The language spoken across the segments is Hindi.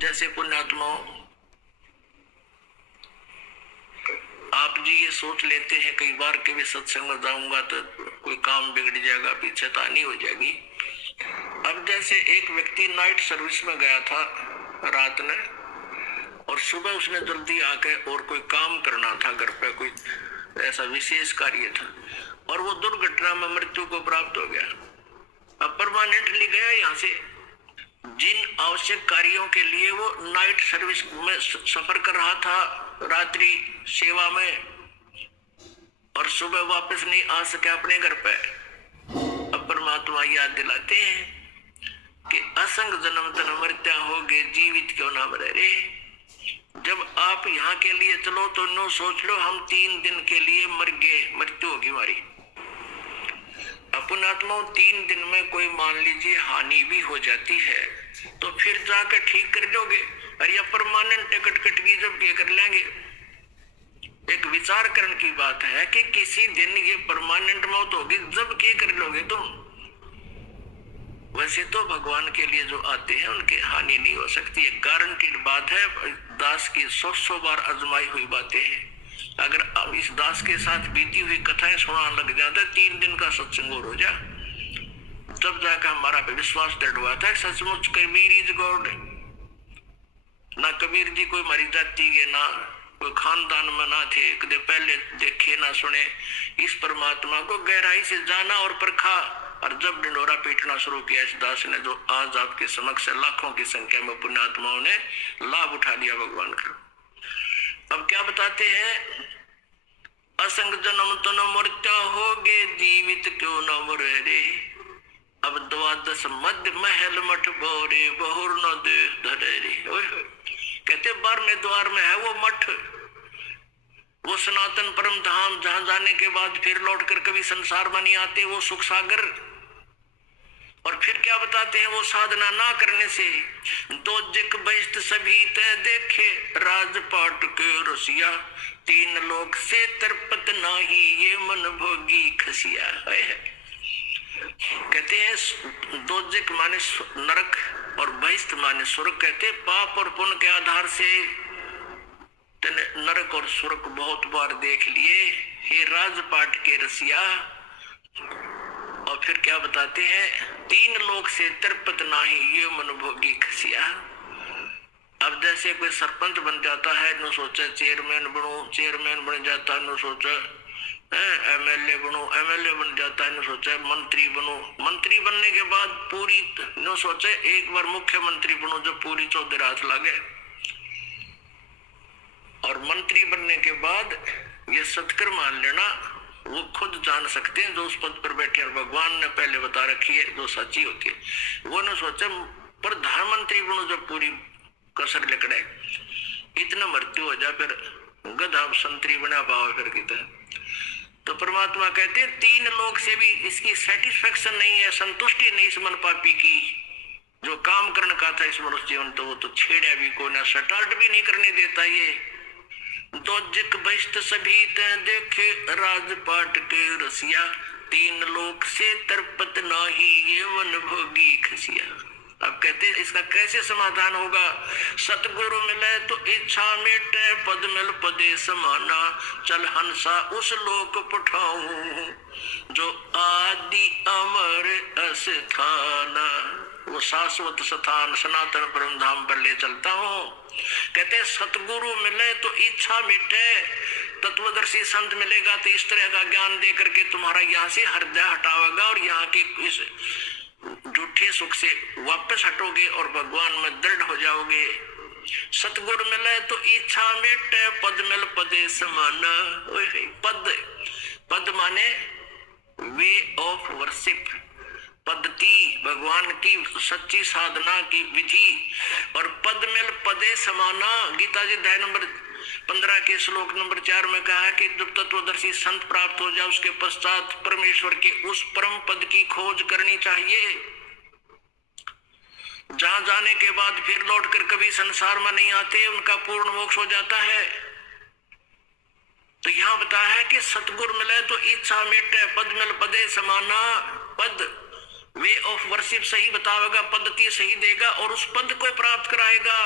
जैसे पुण्यात्माओं, आप जी ये सोच लेते हैं कई बार के भी सत्संग में जाऊंगा तो कोई काम बिगड़ जाएगा, पीछे तानी हो जाएगी। अब जैसे एक व्यक्ति नाइट सर्विस में गया था रात में, और सुबह उसने जल्दी आके और कोई काम करना था घर पे, कोई ऐसा विशेष कार्य था, और वो दुर्घटना में मृत्यु को प्राप्त हो गया। अब परमानेंटली गया यहाँ से। जिन आवश्यक कार्यों के लिए वो नाइट सर्विस में सफर कर रहा था, रात्रि सेवा में, और सुबह वापस नहीं आ सके अपने घर पे। अब परमात्मा याद दिलाते हैं कि असंग जन्म तन मृत्या होगे, जीवित क्यों ना मरे रे। जब आप यहाँ के लिए चलो तो नो सोच लो हम 3 दिन के लिए मर गए, मृत्यु होगी हमारी। पुण्यात्माओं 3 दिन में कोई मान लीजिए हानि भी हो जाती है तो फिर जाकर ठीक कर लोगे। अरे ये परमानेंट टिकट कट गई जब ये कर लेंगे। एक विचार करने की बात है कि किसी दिन ये परमानेंट मौत होगी, जब क्या कर लोगे तुम। वैसे तो भगवान के लिए जो आते हैं उनकी हानि नहीं हो सकती, एक गारंटीड बात है। दास की 100 बार आजमाई हुई बातें हैं। अगर अब इस दास के साथ बीती हुई कथाएं सुनाने लग जाते, 3 दिन का सत्संग और हो जा, तब जाकर हमारा विश्वास दृढ़ हुआ था सचमुच कबीर इज गॉड। ना कबीर जी कोई मरी जाती है, ना कोई खानदान में ना थे, कदे पहले देखे ना सुने। इस परमात्मा को गहराई से जाना और परखा, और जब ढिंढोरा पीटना शुरू किया इस दास ने, जो आज आपके समक्ष लाखों की संख्या में पुण्यात्माओं ने लाभ उठा लिया भगवान का। अब क्या बताते हैं, असंग जन्म तन मृत्या होगे, जीवित क्यों न मरे रे। अब 12 मध्य महल मठ बोरे, बहुर न देश धरे रे। कहते 12वें द्वार में है वो मठ, वो सनातन परम धाम, जहां जाने के बाद फिर लौट कर कभी संसार में नहीं आते, वो सुख सागर। और फिर क्या बताते हैं, वो साधना ना करने से दो जिक बहिष्ट सभी तय देखे, राजपाट के रसिया, 3 लोक से तरपत नाही, ये मन भोगी खसिया। कहते हैं दोजिक माने नरक और बहिष्ट माने स्वर्ग। कहते पाप और पुण्य के आधार से नरक और स्वर्ग बहुत बार देख लिए, हे राजपाट के रसिया। और फिर क्या बताते हैं, 3 लोक से तरपत नाही, ये मन भोगी खसिया। अब जैसे कोई सरपंच बन जाता है, नो सोचा चेयरमैन बनूं, चेयरमैन बन जाता है, नो सोचा एमएलए बनूं, एमएलए बन जाता है, नो सोचा मंत्री बनूं, मंत्री बनने के बाद पूरी नो सोचे एक बार मुख्यमंत्री बनूं जो पूरी 14 रात लागे। और मंत्री बनने के बाद ये सत्कर मान लेना, वो खुद जान सकते हैं जो उस पद पर बैठे हैं, भगवान ने पहले बता रखी है जो सच्ची होती है। वो न सोचे प्रधानमंत्री बनो जो पूरी कसर लिकड़े, इतना मृत्यु हो जाए फिर गधा संतरी बना पाओ फिर कितना। तो परमात्मा कहते हैं 3 लोग से भी इसकी सेटिस्फेक्शन नहीं है, संतुष्टि नहीं इस मन पापी की, जो काम करने का था इस मनुष्य जीवन, तो वो तो छेड़ा भी को ना, स्टार्ट भी नहीं करने देता। ये दोजिक बहिष्ट सभी तय देखे, राजपाट के रसिया, 3 लोक से तरपत नाही, ये वन भोगी खसिया। अब कहते हैं इसका कैसे समाधान होगा, सतगुरु मिले तो इच्छा मिटे, पद मिल पदे समाना, चल हंसा उस लोक पठाऊं, जो आदि अमर अस्थाना, वो शाश्वत स्थान सनातन परम धाम पर ले चलता हूँ। कहते सतगुरु मिले तो इच्छा मिटे, तत्वदर्शी संत मिलेगा तो इस तरह का ज्ञान दे करके तुम्हारा यहाँ से हृदय हटावेगा, और यहाँ के इस झूठे सुख से वापस हटोगे और भगवान में दृढ़ हो जाओगे। सतगुरु मिले तो इच्छा मिटे, पद मिल पदे समाना। पद, पद माने वे ऑफ वर्शिप, पद्धति, भगवान की सच्ची साधना की विधि। और पद मिल पदे समाना, गीता जी अध्याय नंबर 15 के श्लोक नंबर 4 में कहा है कि जब तत्वदर्शी संत प्राप्त हो जाए उसके पश्चात परमेश्वर के उस परम पद की खोज करनी चाहिए, जहां जाने के बाद फिर लौटकर कभी संसार में नहीं आते, उनका पूर्ण मोक्ष हो जाता है। तो यहाँ बताया है कि सतगुरु मिले तो इच्छा मिटे, पद मिल पदे समाना। पद वे ऑफ वर्शिप सही बतावेगा, पद्धति सही देगा और उस पद को प्राप्त कराएगा।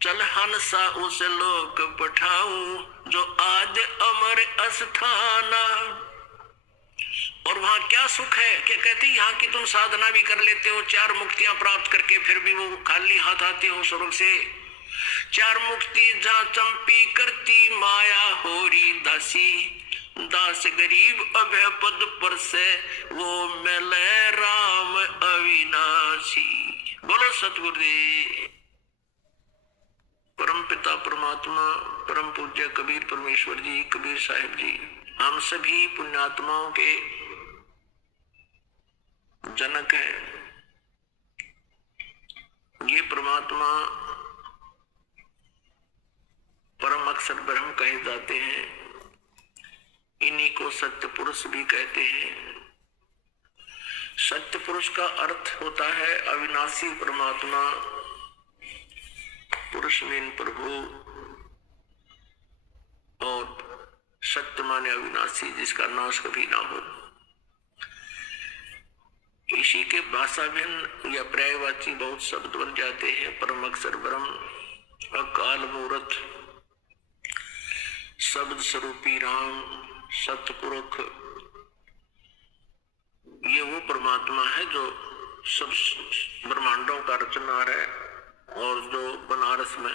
चल हंसा उस लोक पठाऊं जो आद अमर अस्थाना। और वहां क्या सुख है, क्या कहते हैं, यहाँ की तुम साधना भी कर लेते हो, 4 मुक्तियां प्राप्त करके फिर भी वो खाली हाथ आते हो स्वर्ग से। 4 मुक्ति जहाँ चंपी करती माया होरी दासी, दास गरीब अभय पद पर से वो मिले राम अविनाशी। बोलो सतगुरुदेव। परम पिता परमात्मा परम पूज्य कबीर परमेश्वर जी, कबीर साहिब जी, हम सभी पुण्यात्माओं के जनक हैं। ये परमात्मा परम अक्षर ब्रह्म कहे जाते हैं, इन्हीं को सत्य पुरुष भी कहते हैं। सत्य पुरुष का अर्थ होता है अविनाशी परमात्मा, पुरुष मीन प्रभु, और सत्य माने अविनाशी जिसका नाश कभी ना हो। इसी के भाषा भिन्न या पर्यायवाची बहुत शब्द बन जाते हैं। परम अक्षर ब्रह्म, अकाल मूर्त, शब्द स्वरूपी राम, सतपुरुष, ये वो परमात्मा है जो सब ब्रह्मांडों का रचनहार है और जो बनारस में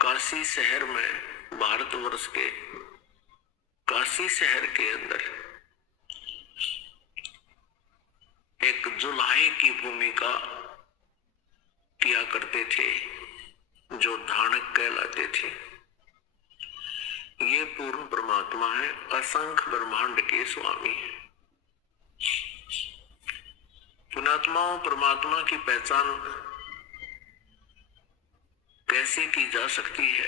काशी शहर में, भारतवर्ष के काशी शहर के अंदर एक जुलाहे की भूमिका किया करते थे, जो धानक कहलाते थे। ये पूर्ण परमात्मा है, असंख्य ब्रह्मांड के स्वामी है। पुण्यात्माओं, परमात्मा की पहचान कैसे की जा सकती है?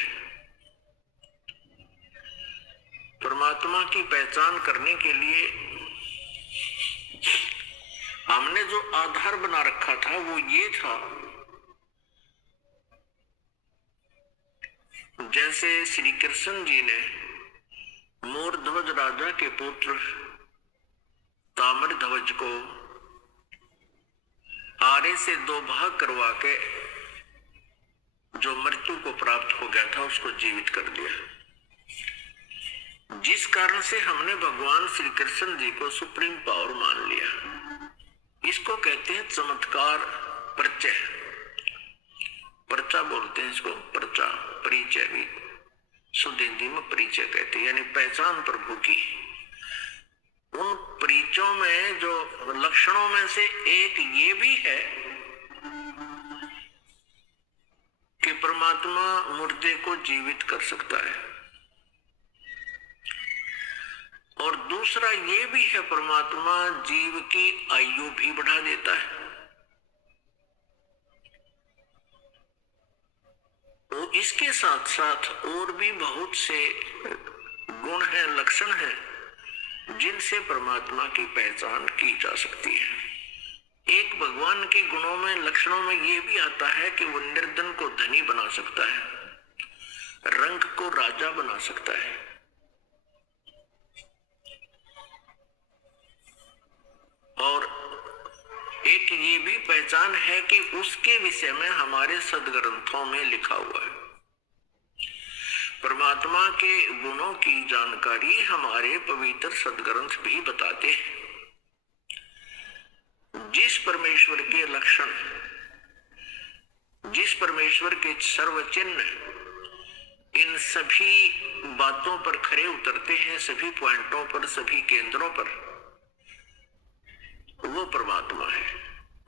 परमात्मा की पहचान करने के लिए हमने जो आधार बना रखा था वो ये था, जैसे श्री कृष्ण जी ने मोरध्वज राजा के पुत्र ताम्रध्वज को आरे से 2 भाग करवा के जो मृत्यु को प्राप्त हो गया था उसको जीवित कर दिया। जिस कारण से हमने भगवान श्री कृष्ण जी को सुप्रीम पावर मान लिया। इसको कहते हैं चमत्कार परिचय, पर्चा बोलते हैं इसको, पर्चा, परिचय भी शुद्ध हिंदी में परिचय कहते हैं, यानी पहचान प्रभु की। उन परिचयों में जो लक्षणों में से एक ये भी है कि परमात्मा मुर्दे को जीवित कर सकता है, और दूसरा ये भी है परमात्मा जीव की आयु भी बढ़ा देता है। तो इसके साथ साथ और भी बहुत से गुण हैं, लक्षण हैं जिनसे परमात्मा की पहचान की जा सकती है। एक भगवान के गुणों में, लक्षणों में ये भी आता है कि वो निर्धन को धनी बना सकता है, रंग को राजा बना सकता है। और एक ये भी पहचान है कि उसके विषय में हमारे सदग्रंथों में लिखा हुआ है। परमात्मा के गुणों की जानकारी हमारे पवित्र सदग्रंथ भी बताते हैं। जिस परमेश्वर के लक्षण, जिस परमेश्वर के सर्वचिन्ह इन सभी बातों पर खरे उतरते हैं, सभी पॉइंटों पर, सभी केंद्रों पर, वो परमात्मा है,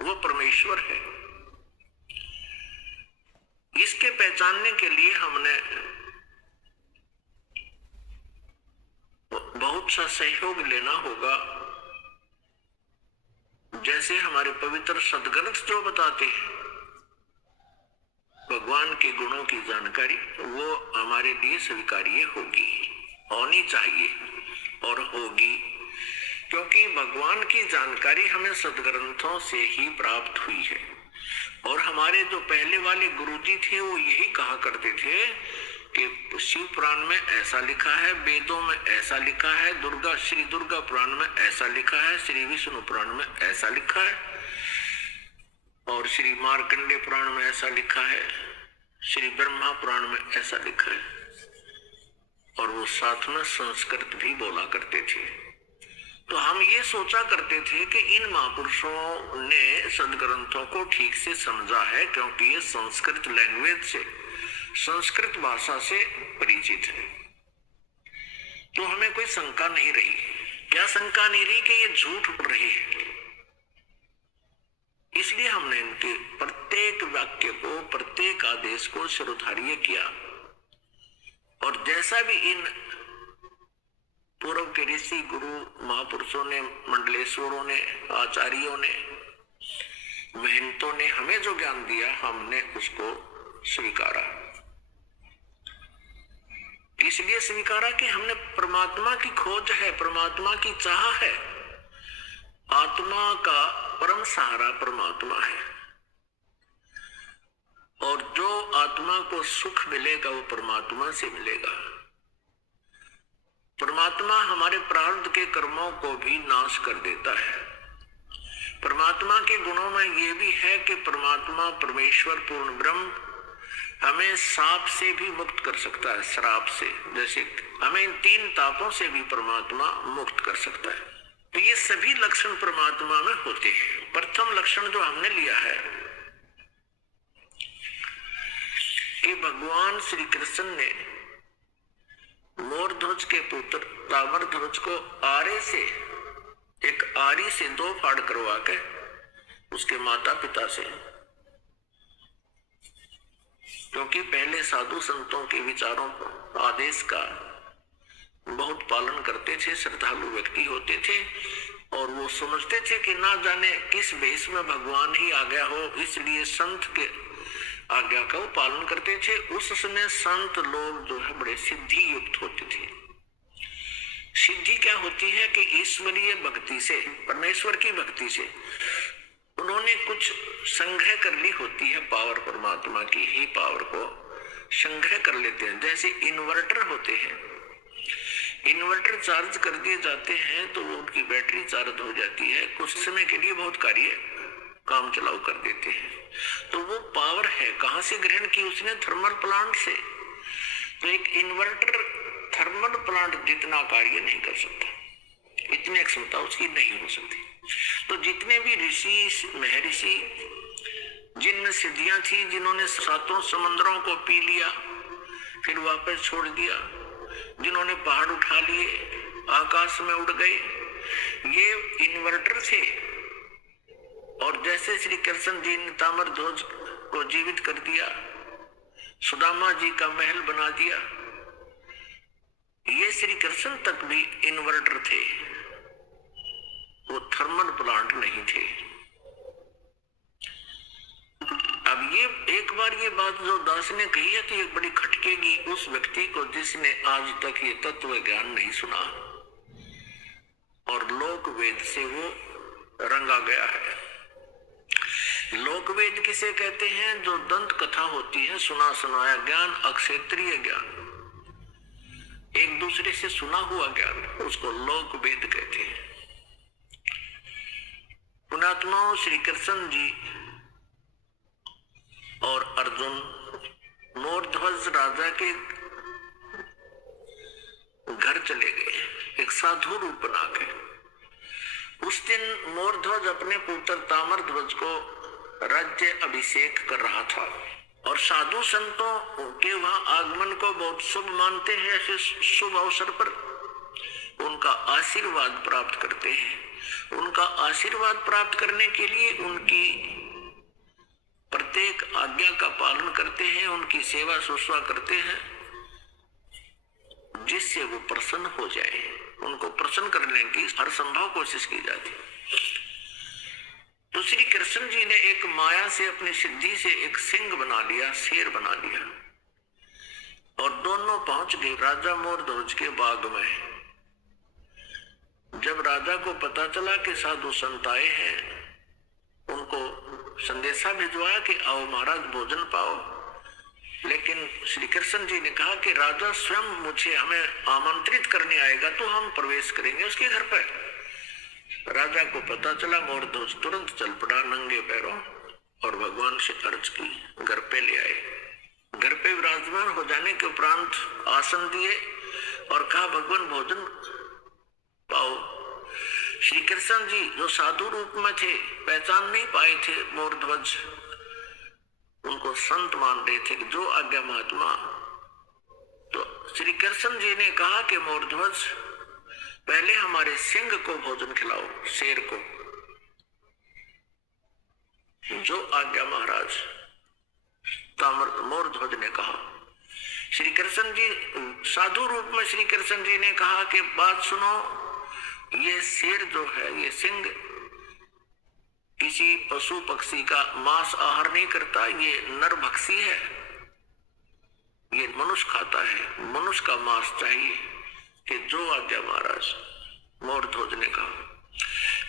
वो परमेश्वर है। इसके पहचानने के लिए हमने बहुत सा सहयोग लेना होगा। जैसे हमारे पवित्र सदग्रंथ जो बताते हैं भगवान के गुणों की जानकारी, वो हमारे लिए स्वीकार्य होगी, होनी चाहिए और होगी, क्योंकि भगवान की जानकारी हमें सदग्रंथों से ही प्राप्त हुई है। और हमारे जो पहले वाले गुरुजी थे वो यही कहा करते थे कि शिव पुराण में ऐसा लिखा है, वेदों में ऐसा लिखा है, श्री दुर्गा पुराण में ऐसा लिखा है, श्री विष्णु पुराण में ऐसा लिखा है, और श्री मार्कंडे पुराण में ऐसा लिखा है, श्री ब्रह्मा पुराण में ऐसा लिखा है। और वो साथ में संस्कृत भी बोला करते थे। तो हम ये सोचा करते थे कि इन महापुरुषों ने सदग्रंथों को ठीक से समझा है, क्योंकि ये संस्कृत लैंग्वेज से, संस्कृत भाषा से परिचित है। तो हमें कोई शंका नहीं रही। क्या शंका नहीं रही कि ये झूठ बोल रहे हैं। इसलिए हमने इनके प्रत्येक वाक्य को, प्रत्येक आदेश को शिरोधार्य किया। और जैसा भी इन पूर्व के ऋषि, गुरु, महापुरुषों ने, मंडलेश्वरों ने, आचार्यों ने, महंतों ने हमें जो ज्ञान दिया, हमने उसको स्वीकारा। इसलिए स्वीकारा कि हमने परमात्मा की खोज है, परमात्मा की चाह है। आत्मा का परम सहारा परमात्मा है, और जो आत्मा को सुख मिलेगा वो परमात्मा से मिलेगा। परमात्मा हमारे प्रारब्ध के कर्मों को भी नाश कर देता है। परमात्मा के गुणों में ये भी है कि परमात्मा, परमेश्वर, पूर्ण ब्रह्म हमें साप से भी मुक्त कर सकता है, श्राप से। जैसे हमें इन 3 तापों से भी परमात्मा मुक्त कर सकता है। तो ये सभी लक्षण परमात्मा में होते हैं। प्रथम लक्षण जो हमने लिया है कि भगवान श्री कृष्ण ने मोरध्वज के पुत्र ताम्रध्वज को आरे से, एक आरी से 2 फाड़ करवा के उसके माता पिता से, क्योंकि पहले साधु संतों के विचारों, आदेश का बहुत पालन करते थे, श्रद्धालु व्यक्ति होते थे, और वो समझते थे कि ना जाने किस भेष में भगवान ही आ गया हो, इसलिए संत के आज्ञा का वो पालन करते थे। उस समय संत लोग जो है बड़े सिद्धि युक्त होते थे। सिद्धि क्या होती है कि ईश्वरीय भक्ति से, परमेश्वर की भक्ति से उन्होंने कुछ संग्रह कर ली होती है, पावर, परमात्मा की ही पावर को संग्रह कर लेते हैं। जैसे इन्वर्टर होते हैं, इन्वर्टर चार्ज कर दिए जाते हैं तो वो उनकी बैटरी चार्ज हो जाती है, कुछ समय के लिए बहुत कार्य काम चलाऊ कर देते हैं। तो वो पावर है कहां से ग्रहण की उसने? थर्मल प्लांट से। तो एक इन्वर्टर थर्मल प्लांट जितना कार्य नहीं कर सकता, इतनी क्षमता उसकी नहीं हो सकती। तो जितने भी ऋषि, महर्षि, जिनमें सिद्धियां थी, जिन्होंने 7 समुद्रों को पी लिया फिर वापस छोड़ दिया, जिन्होंने पहाड़ उठा लिए, आकाश में उड़ गए, ये इन्वर्टर थे। और जैसे श्री कृष्ण जी ने ताम्रध्वज को जीवित कर दिया, सुदामा जी का महल बना दिया, ये श्री कृष्ण तक भी इन्वर्टर थे, वो थर्मल प्लांट नहीं थे। अब ये एक बार ये बात जो दास ने कही है तो ये बड़ी खटकेगी उस व्यक्ति को जिसने आज तक ये तत्व ज्ञान नहीं सुना और लोक वेद से वो रंगा गया है। लोक वेद किसे कहते हैं? जो दंत कथा होती है, सुना सुनाया ज्ञान, अक्षेत्रीय ज्ञान, एक दूसरे से सुना हुआ ज्ञान, उसको लोक वेद कहते हैं। पुण्यात्माओं, श्री कृष्ण जी और अर्जुन मोरध्वज राजा के घर चले गए एक साधु रूप बना के। उस दिन मोरध्वज अपने पुत्र ताम्रध्वज को राज्य अभिषेक कर रहा था और साधु संतों के वहां आगमन को बहुत शुभ मानते हैं। ऐसे शुभ अवसर पर उनका आशीर्वाद प्राप्त करते हैं। उनका आशीर्वाद प्राप्त करने के लिए उनकी प्रत्येक आज्ञा का पालन करते हैं, उनकी सेवा शुश्रूषा करते हैं, जिससे वो प्रसन्न हो जाए। उनको प्रसन्न करने की हर संभव कोशिश की जाती। तो श्री कृष्ण जी ने एक माया से, अपनी सिद्धि से एक सिंह बना लिया, शेर बना लिया, और दोनों पहुंच गए राजा मोरध्वज के बाग में। जब राजा को पता चला कि साधु संत आए हैं, उनको संदेशा भिजवाया कि आओ महाराज भोजन पाओ। लेकिन श्री कृष्ण जी ने कहा कि राजा स्वयं मुझे हमें आमंत्रित करने आएगा तो हम प्रवेश करेंगे उसके घर पर। राजा को पता चला, मोरध्वज तुरंत चल पड़ा नंगे पैरों और भगवान से अर्ज की, घर पे ले आए। घर पे विराजमान हो जाने के उपरांत आसन दिए और कहा भगवान भोजन पाओ। श्री कृष्ण जी जो साधु रूप में थे, पहचान नहीं पाए थे मोरध्वज, उनको संत मान रहे थे कि जो आज्ञा महात्मा। तो श्री कृष्ण जी ने कहा कि मोरध्वज पहले हमारे सिंह को भोजन खिलाओ, शेर को। जो आज्ञा महाराज, मोरध्वज ने कहा। श्री कृष्ण जी साधु रूप में श्री कृष्ण जी ने कहा कि बात सुनो, ये शेर जो है, ये सिंह किसी पशु पक्षी का मांस आहार नहीं करता, ये नरभक्षी है, ये मनुष्य खाता है, मनुष्य का मांस चाहिए। कि जो आज्ञा महाराज, मोरध्वज ने कहा।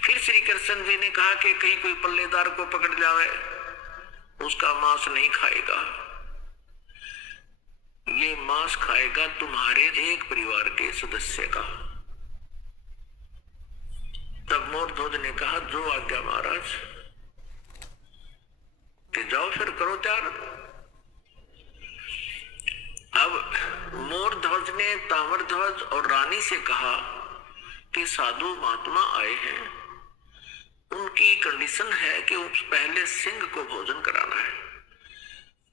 फिर श्री कृष्ण जी ने कहा कि कहीं कोई पल्लेदार को पकड़ जावे, उसका मांस नहीं खाएगा, ये मांस खाएगा तुम्हारे एक परिवार के सदस्य का। तब मोरध्वज ने कहा जो आज्ञा महाराज, कि जाओ फिर करो त्याग। अब मोरध्वज ने ताम्रध्वज और रानी से कहा कि साधु महात्मा आए हैं, उनकी कंडीशन है कि पहले सिंह को भोजन कराना है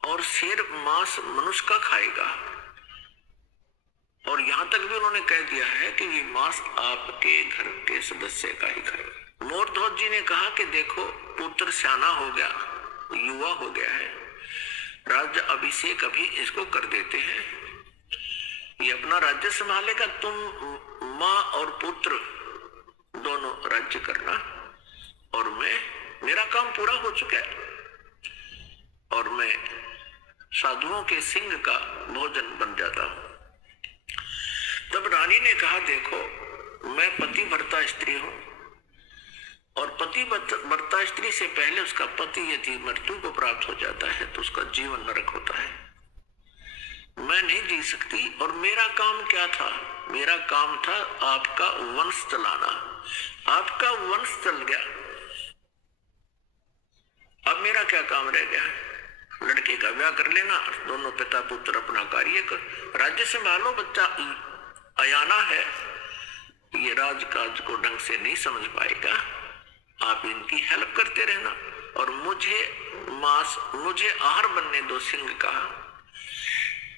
और शेर मांस मनुष्य का खाएगा। और यहां तक भी उन्होंने कह दिया है कि ये मांस आपके घर के सदस्य का ही खाएगा। मोरध्वज जी ने कहा कि देखो पुत्र सियाना हो गया, युवा हो गया है, राज्य अभिषेक अभी इसको कर देते हैं, ये अपना राज्य संभालेगा, तुम माँ और पुत्र दोनों राज्य करना और मेरा काम पूरा हो चुका है और मैं साधुओं के सिंह का भोजन बन जाता हूं। तब रानी ने कहा देखो मैं पतिव्रता स्त्री हूं और पतिव्रता स्त्री से पहले उसका पति यदि मृत्यु को प्राप्त हो जाता है तो उसका जीवन नरक होता है, मैं नहीं जी सकती। और मेरा काम क्या था? मेरा काम था आपका वंश चलाना, आपका वंश चल गया, अब मेरा क्या काम रह गया? लड़के का ब्याह कर लेना, दोनों पिता पुत्र अपना कार्य कर, राज्य संभालो, बच्चा अयाना है, ये राजकाज को ढंग से नहीं समझ पाएगा, आप इनकी हेल्प करते रहना और मुझे आहार बनने दो सिंह का।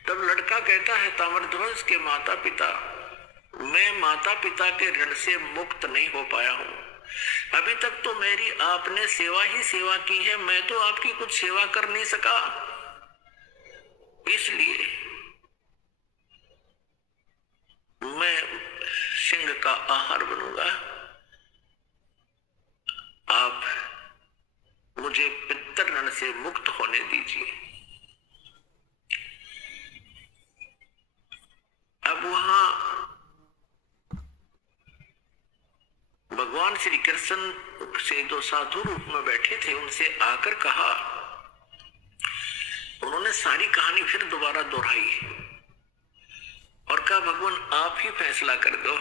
तब लड़का कहता है ताम्रध्वज के माता पिता, मैं माता पिता के ऋण से मुक्त नहीं हो पाया हूं, अभी तक तो मेरी आपने सेवा ही सेवा की है, मैं तो आपकी कुछ सेवा कर नहीं सका, इसलिए मैं सिंह का आहार बनूंगा, आप मुझे पितृ ऋण से मुक्त होने दीजिए। अब वहां भगवान श्री कृष्ण से जो साधु रूप में बैठे थे उनसे आकर कहा, उन्होंने सारी कहानी फिर दोबारा दोहराई और कहा भगवान आप ही फैसला कर दो।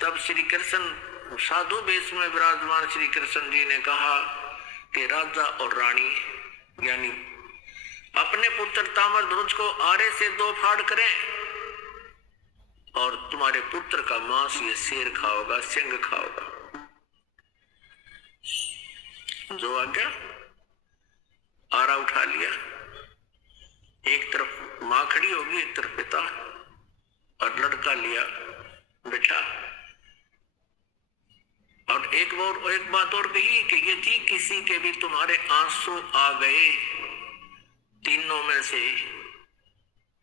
तब श्री कृष्ण साधु वेश में विराजमान श्री कृष्ण जी ने कहा कि राजा और रानी यानी अपने पुत्र ताम्रध्वज को आरे से 2 फाड़ करें और तुम्हारे पुत्र का मांस ये शेर खाओगा, सिंह खाओगा। जो आज्ञा, आरा उठा लिया, एक तरफ मां खड़ी होगी, एक तरफ पिता, और लड़का लिया बिठा। और एक बात और कही कि यदि किसी के भी तुम्हारे आंसू आ गए, तीनों में से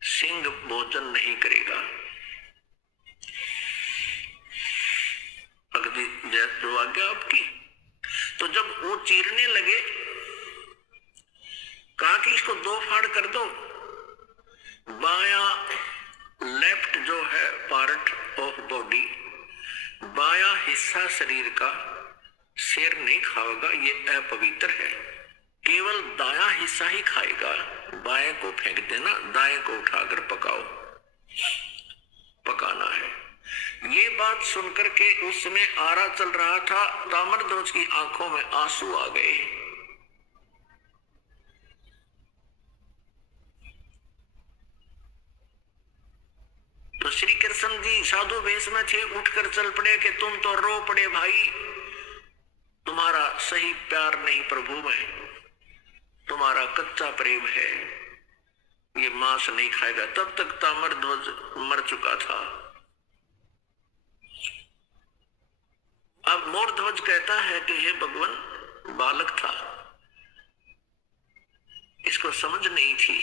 सिंह भोजन नहीं करेगा। अगदी जो आज्ञा आपकी। तो जब वो चीरने लगे, कहा कि इसको 2 फाड़ कर दो, बाया लेफ्ट जो है पार्ट ऑफ बॉडी, बाया हिस्सा शरीर का शेर नहीं खाओगा, ये अपवित्र है, केवल दाया हिस्सा ही खाएगा। बाएं को फेंक देना, दाएं को उठाकर पकाओ, पकाना है। ये बात सुनकर के उस समय आरा चल रहा था, ताम्रध्वज की आंखों में आंसू आ गए। तो श्री कृष्ण जी साधु वेश में थे, उठकर चल पड़े कि तुम तो रो पड़े भाई, तुम्हारा सही प्यार नहीं प्रभु में, तुम्हारा कच्चा प्रेम है, ये मांस नहीं खाएगा। तब तक ताम्रध्वज मर चुका था। अब मोरध्वज कहता है कि हे भगवान, बालक था, इसको समझ नहीं थी,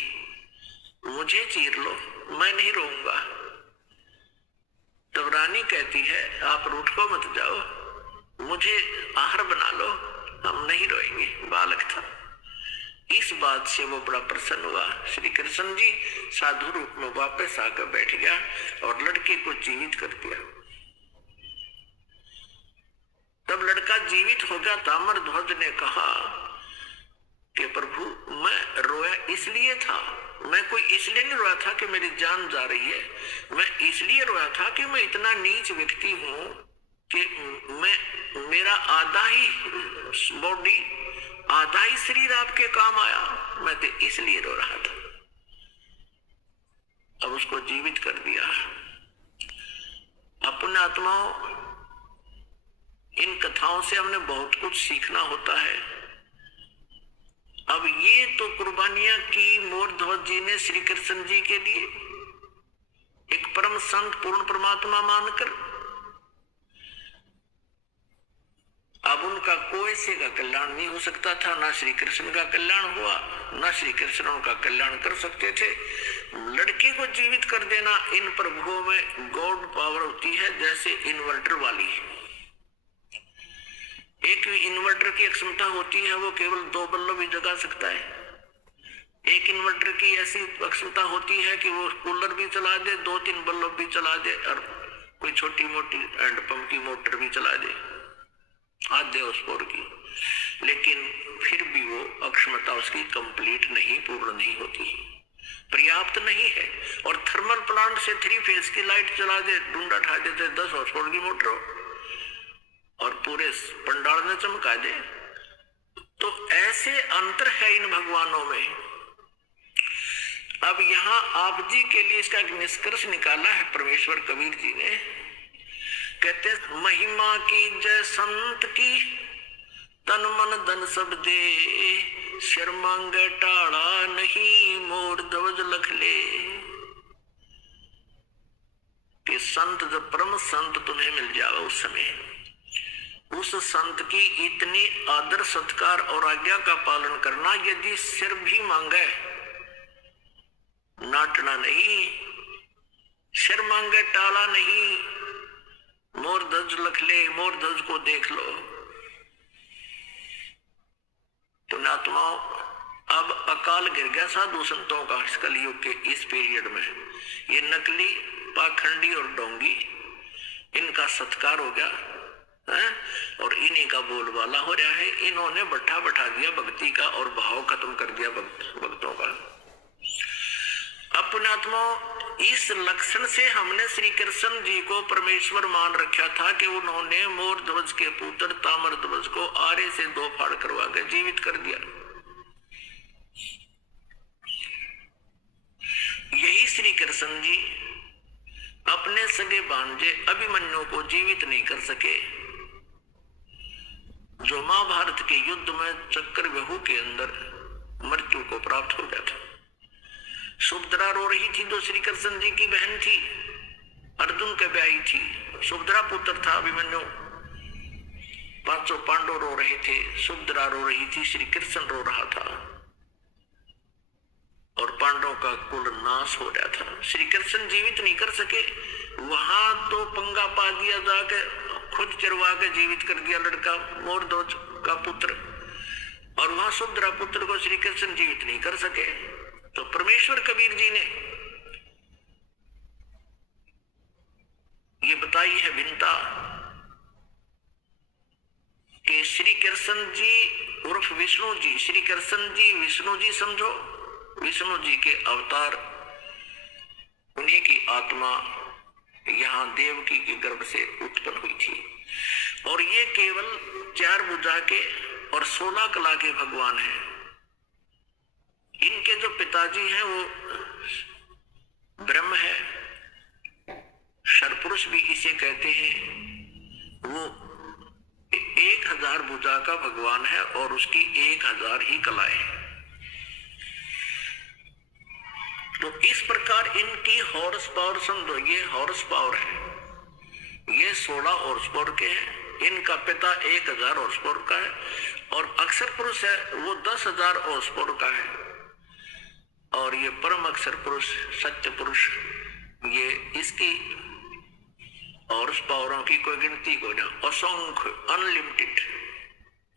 मुझे चीर लो, मैं नहीं रोऊंगा। तब रानी कहती है आप रूठ को मत जाओ, मुझे आहार बना लो, हम नहीं रोएंगे, बालक था। इस बात से वो बड़ा प्रसन्न हुआ। श्री कृष्ण जी साधु रूप में वापस आकर बैठ गया और लड़के को जीवित कर दिया। तब लड़का जीवित हो गया। ताम्रध्वज ने कहा कि प्रभु मैं रोया इसलिए था, मैं कोई इसलिए नहीं रोया था कि मेरी जान जा रही है, मैं इसलिए रोया था कि मैं इतना नीच व्यक्ति हूं कि मेरा आधा ही बॉडी, आधा ही शरीर आपके काम आया, मैं तो इसलिए रो रहा था। अब उसको जीवित कर दिया। अपने आत्माओं, इन कथाओं से हमने बहुत कुछ सीखना होता है। अब ये तो कुर्बानियां की मोरध्वज जी ने श्री कृष्ण जी के लिए, एक परम संत पूर्ण परमात्मा मानकर। अब उनका कोई से का कल्याण नहीं हो सकता था, ना श्री कृष्ण का कल्याण हुआ, ना श्री कृष्ण उनका कल्याण कर सकते थे। लड़के को जीवित कर देना इन प्रभुओं में गॉड पावर होती है, जैसे इन्वर्टर वाली। एक इन्वर्टर की क्षमता होती है, वो केवल 2 बल्ब ही जगा सकता है। एक इन्वर्टर की ऐसी क्षमता होती है कि वो कूलर भी चला दे, 2-3 बल्ब भी चला दे, और कोई छोटी मोटी हैंडपंप की मोटर भी चला दे, आधे स्पोर की। लेकिन फिर भी वो अक्षमता उसकी कंप्लीट नहीं, पूर्ण नहीं होती, पर्याप्त नहीं है। और थर्मल प्लांट से 3 फेज की लाइट चला दे, डूंडा ठा देते 10 हॉर्सपावर की मोटर हो और पूरे पंडाल में चमका दे। तो ऐसे अंतर है इन भगवानों में। अब यहां आप जी के लिए इसका एक निष्कर्ष निकाला है परमेश्वर कबीर जी ने। कहते महिमा की जय संत की, तन मन धन सब दे, सिर मांगे टाड़ा नहीं, मोर ध्वज लख ले। कि संत, जब परम संत तुम्हें मिल जाओ उस समय, उस संत की इतनी आदर सत्कार और आज्ञा का पालन करना। यदि सिर भी मांगे, नाटना नहीं, सिर मांगे टाला नहीं, मोर ध्वज लख ले, मोर ध्वज को देख लो। तो नात्माओं, अब अकाल गिर गया साधु संतों का इस कलयुग के इस पीरियड में। ये नकली, पाखंडी और डोंगी, इनका सत्कार हो गया है और इन्हीं का बोलबाला हो रहा है। इन्होंने बैठा बैठा दिया भक्ति का और भाव खत्म कर दिया भक्तों का। अपने आत्माओं, इस लक्षण से हमने श्री कृष्ण जी को परमेश्वर मान रखा था कि उन्होंने मोर ध्वज के पुत्र ताम्रध्वज को आरे से 2 फाड़ करवा के जीवित कर दिया। यही श्री कृष्ण जी अपने सगे भांजे अभिमन्यु को जीवित नहीं कर सके, जो महाभारत के युद्ध में चक्रव्यूह के अंदर मृत्यु को प्राप्त हो गया था। सुभद्रा रो रही थी, जो श्री कृष्ण जी की बहन थी, अर्जुन के ब्याही थी। सुभद्रा पुत्र था अभिमन्यु। 500 पांडव रो रहे थे, सुभद्रा रो रही थी, श्री कृष्ण रो रहा था और पांडवों का कुल नाश हो रहा था। श्री कृष्ण जीवित नहीं कर सके, वहां तो पंगा पा दिया, जाके खुद चरवा के जीवित कर दिया लड़का मोरध्वज का पुत्र, और वहां सुभद्रा पुत्र को श्री कृष्ण जीवित नहीं कर सके। तो परमेश्वर कबीर जी ने ये बताई है भिन्नता कि श्री कृष्ण जी उर्फ विष्णु जी, श्री कृष्ण जी विष्णु जी समझो, विष्णु जी के अवतार, उन्हीं की आत्मा यहाँ देवकी के गर्भ से उत्पन्न हुई थी। और ये केवल 4 भुजा के और 16 कला के भगवान हैं। इनके जो पिताजी हैं वो ब्रह्म है, सरपुरुष भी इसे कहते हैं। वो 1000 भुजा का भगवान है और उसकी 1000 ही कलाएं। तो इस प्रकार इनकी हॉर्स पावर समझो, ये हॉर्स पावर है, ये 16 हॉर्स पावर के हैं। इनका पिता 1000 हॉर्स पावर का है और अक्षर पुरुष है वो 10,000 हॉर्स पावर का है। और ये परम अक्षर पुरुष, सत्य पुरुष, ये इसकी हॉर्स पावरों की कोई गिनती को ना, असंख्य, अनलिमिटेड।